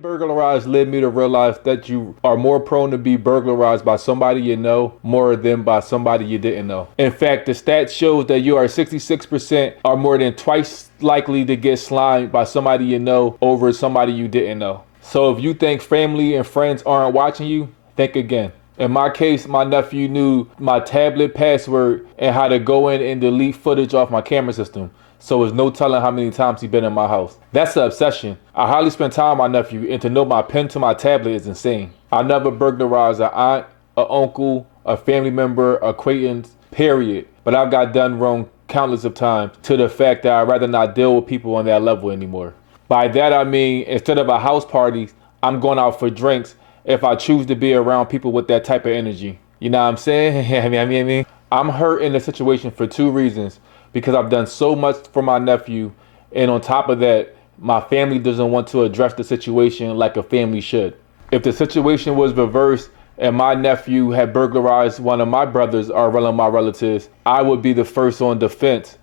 Burglarized led me to realize that you are more prone to be burglarized by somebody you know more than by somebody you didn't know. In fact, the stat shows that you are 66% are more than twice likely to get slimed by somebody you know over somebody you didn't know. So if you think family and friends aren't watching you, think again. In my case, my nephew knew my tablet password and how to go in and delete footage off my camera system. So there's no telling how many times he's been in my house. That's an obsession. I hardly spend time with my nephew, and to know my pin to my tablet is insane. I never burglarized an aunt, an uncle, a family member, acquaintance, period. But I've got done wrong countless of times to the fact that I'd rather not deal with people on that level anymore. By that I mean, instead of a house party, I'm going out for drinks if I choose to be around people with that type of energy. You know what I'm saying? I'm hurt in the situation for two reasons. Because I've done so much for my nephew, and on top of that, my family doesn't want to address the situation like a family should. If the situation was reversed and my nephew had burglarized one of my brothers or one of my relatives, I would be the first on defense.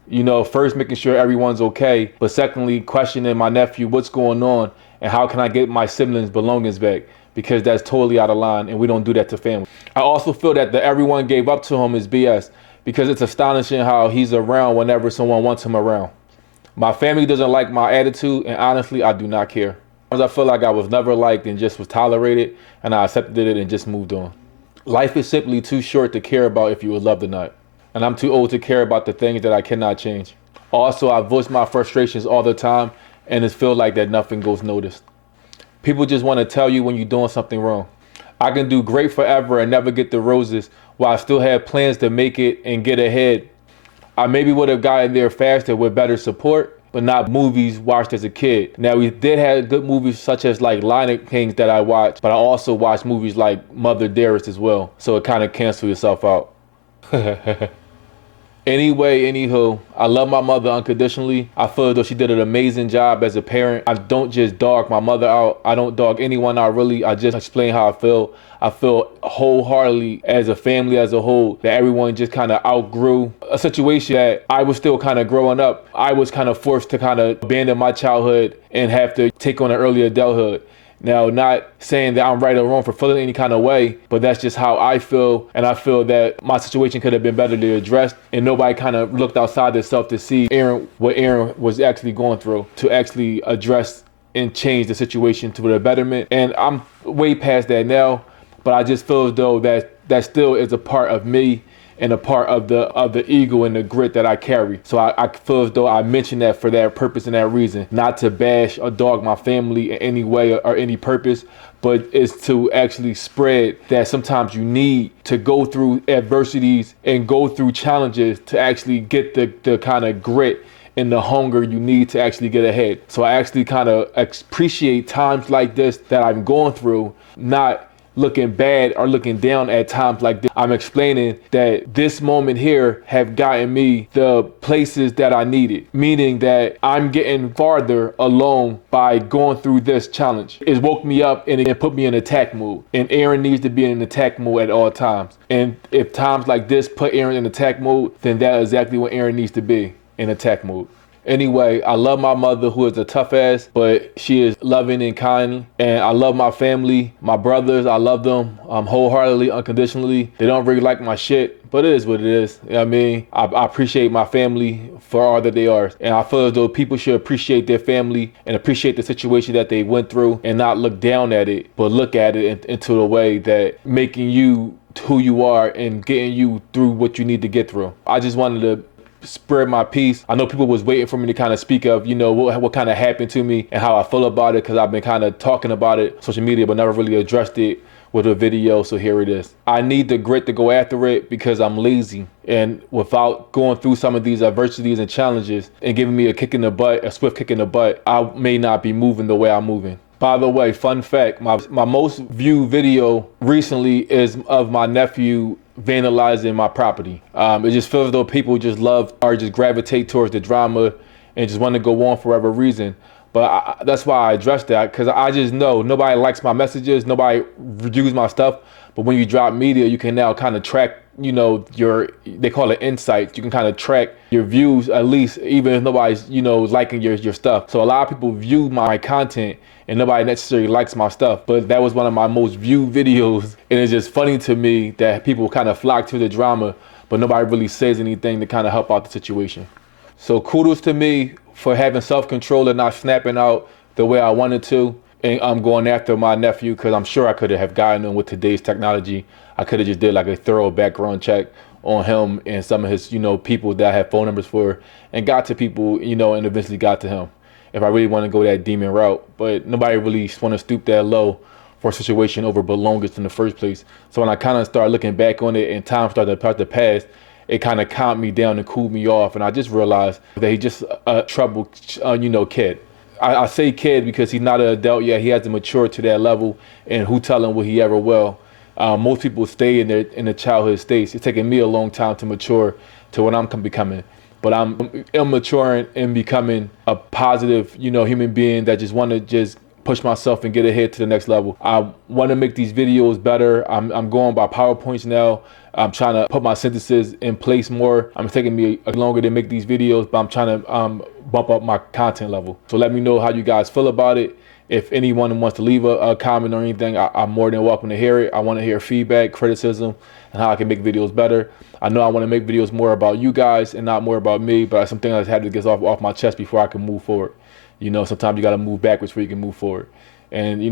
First making sure everyone's okay, but secondly, questioning my nephew, what's going on, and how can I get my siblings' belongings back? Because that's totally out of line, and we don't do that to family. I also feel that the everyone gave up to him is BS. Because it's astonishing how he's around whenever someone wants him around. My family doesn't like my attitude, and honestly, I do not care. I feel like I was never liked and just was tolerated, and I accepted it and just moved on. Life is simply too short to care about if you were loved or not. And I'm too old to care about the things that I cannot change. Also, I voice my frustrations all the time, and it feels like that nothing goes noticed. People just want to tell you when you're doing something wrong. I can do great forever and never get the roses while I still have plans to make it and get ahead. I maybe would have gotten there faster with better support, but not movies watched as a kid. Now, we did have good movies such as like Lion Kings that I watched, but I also watched movies like Mother Dearest as well. So it kind of canceled itself out. Anyway, anywho, I love my mother unconditionally. I feel as though she did an amazing job as a parent. I don't just dog my mother out. I don't dog anyone out really. I just explain how I feel. I feel wholeheartedly as a family as a whole that everyone just kind of outgrew a situation that I was still kind of growing up. I was kind of forced to kind of abandon my childhood and have to take on an early adulthood. Now, not saying that I'm right or wrong for feeling any kind of way, but that's just how I feel. And I feel that my situation could have been better to address, and nobody kind of looked outside themselves to see what Aaron was actually going through to actually address and change the situation to the betterment. And I'm way past that now, but I just feel as though that still is a part of me and a part of the ego and the grit that I carry. So I feel as though I mentioned that for that purpose and that reason, not to bash or dog my family in any way or any purpose, but it's to actually spread that sometimes you need to go through adversities and go through challenges to actually get the kind of grit and the hunger you need to actually get ahead. So I actually kind of appreciate times like this that I'm going through, not looking bad or looking down at times like this. I'm explaining that this moment here have gotten me the places that I needed, meaning that I'm getting farther along by going through this challenge. It woke me up and it put me in attack mode, and Aaron needs to be in attack mode at all times. And if times like this put Aaron in attack mode, then that is exactly what Aaron needs to be, in attack mode. Anyway, I love my mother, who is a tough ass, but she is loving and kind. And I love my family, my brothers. I love them wholeheartedly, unconditionally. They don't really like my shit, but it is what it is. You know what I mean? I appreciate my family for all that they are. And I feel as though people should appreciate their family and appreciate the situation that they went through and not look down at it, but look at it into a way that making you who you are and getting you through what you need to get through. I just wanted to spread my piece. I know people was waiting for me to kind of speak of, what kind of happened to me and how I feel about it, because I've been kind of talking about it on social media, but never really addressed it with a video. So here it is. I need the grit to go after it because I'm lazy. And without going through some of these adversities and challenges and giving me a kick in the butt, a swift kick in the butt, I may not be moving the way I'm moving. By the way, fun fact, my most viewed video recently is of my nephew vandalizing my property. It just feels as though people just love or just gravitate towards the drama and just want to go on for whatever reason. But that's why I addressed that, because I just know nobody likes my messages, nobody reviews my stuff. But when you drop media, you can now kind of track they call it insights. You can kind of track your views, at least, even if nobody's, liking your stuff. So a lot of people view my content and nobody necessarily likes my stuff, but that was one of my most viewed videos. And it's just funny to me that people kind of flock to the drama, but nobody really says anything to kind of help out the situation. So kudos to me for having self-control and not snapping out the way I wanted to. And I'm going after my nephew, because I'm sure I could have gotten him with today's technology. I could have just did like a thorough background check on him and some of his, people that I have phone numbers for, and got to people, and eventually got to him if I really want to go that demon route. But nobody really want to stoop that low for a situation over belongings in the first place. So when I kind of start looking back on it and time started to pass, it kind of calmed me down and cooled me off. And I just realized that he's just a troubled, kid. I say kid because he's not an adult yet. He hasn't matured to that level, and who tell him what he ever will. Most people stay in the childhood states. It's taken me a long time to mature to what I'm becoming. But I'm immature and becoming a positive, human being that just want to just push myself and get ahead to the next level. I want to make these videos better. I'm going by PowerPoints now. I'm trying to put my sentences in place more. It's taking me longer to make these videos, but I'm trying to bump up my content level. So let me know how you guys feel about it. If anyone wants to leave a comment or anything, I'm more than welcome to hear it. I want to hear feedback, criticism, and how I can make videos better. I know I want to make videos more about you guys and not more about me, but something I had to get off my chest before I can move forward. Sometimes you got to move backwards before you can move forward. And,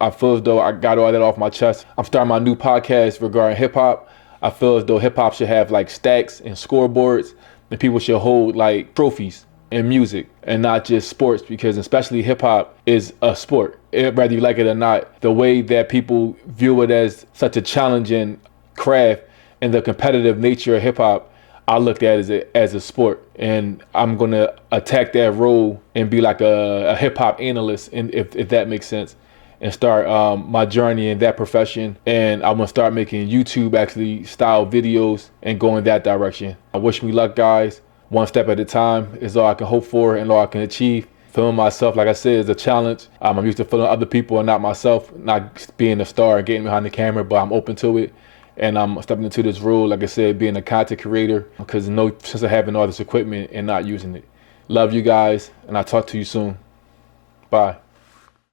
I feel as though I got all that off my chest. I'm starting my new podcast regarding hip hop. I feel as though hip hop should have like stacks and scoreboards, and people should hold like trophies in music and not just sports, because especially hip hop is a sport. Whether you like it or not, the way that people view it as such a challenging craft and the competitive nature of hip hop, I look at it as a sport. And I'm going to attack that role and be like a hip hop analyst, and if that makes sense, and start my journey in that profession. And I'm gonna start making YouTube actually style videos and go in that direction. I wish me luck, guys. One step at a time is all I can hope for and all I can achieve. Filming myself, like I said, is a challenge. I'm used to filming other people and not myself, not being a star and getting behind the camera, but I'm open to it. And I'm stepping into this role, like I said, being a content creator, because there's no sense of having all this equipment and not using it. Love you guys, and I'll talk to you soon. Bye.